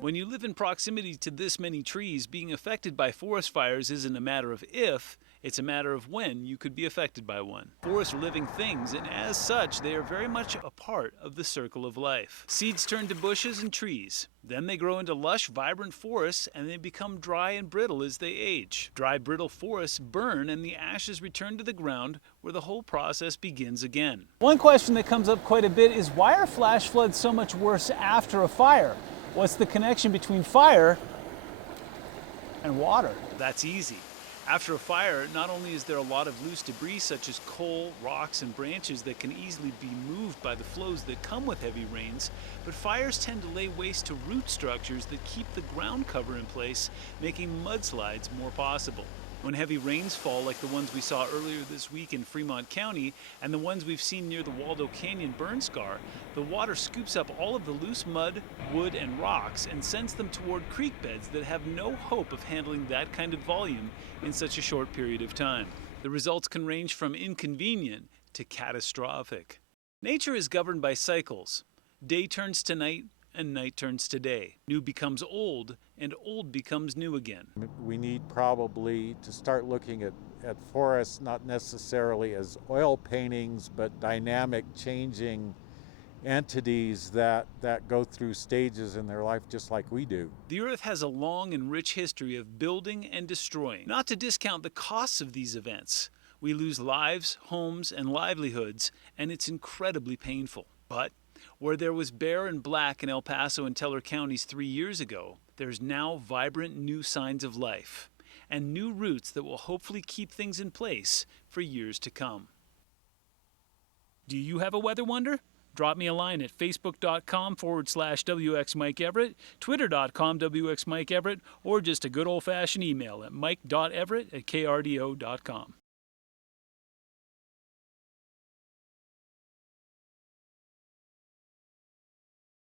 When you live in proximity to this many trees, being affected by forest fires isn't a matter of if, it's a matter of when you could be affected by one. Forests are living things, and as such, they are very much a part of the circle of life. Seeds turn to bushes and trees. Then they grow into lush, vibrant forests, and they become dry and brittle as they age. Dry, brittle forests burn, and the ashes return to the ground, where the whole process begins again. One question that comes up quite a bit is, why are flash floods so much worse after a fire? What's the connection between fire and water? That's easy. After a fire, not only is there a lot of loose debris such as coal, rocks, and branches that can easily be moved by the flows that come with heavy rains, but fires tend to lay waste to root structures that keep the ground cover in place, making mudslides more possible. When heavy rains fall, like the ones we saw earlier this week in Fremont County and the ones we've seen near the Waldo Canyon burn scar, the water scoops up all of the loose mud, wood, and rocks and sends them toward creek beds that have no hope of handling that kind of volume in such a short period of time. The results can range from inconvenient to catastrophic. Nature is governed by cycles. Day turns to night, and night turns to day. New becomes old, and old becomes new again. We need probably to start looking at forests not necessarily as oil paintings, but dynamic, changing entities that go through stages in their life just like we do. The Earth has a long and rich history of building and destroying, not to discount the costs of these events. We lose lives, homes, and livelihoods, and it's incredibly painful. But where there was bare and black in El Paso and Teller counties 3 years ago, there's now vibrant new signs of life and new roots that will hopefully keep things in place for years to come. Do you have a weather wonder? Drop me a line at facebook.com/WX Mike Everett, twitter.com WX Mike Everett, or just a good old-fashioned email at mike.everett@krdo.com.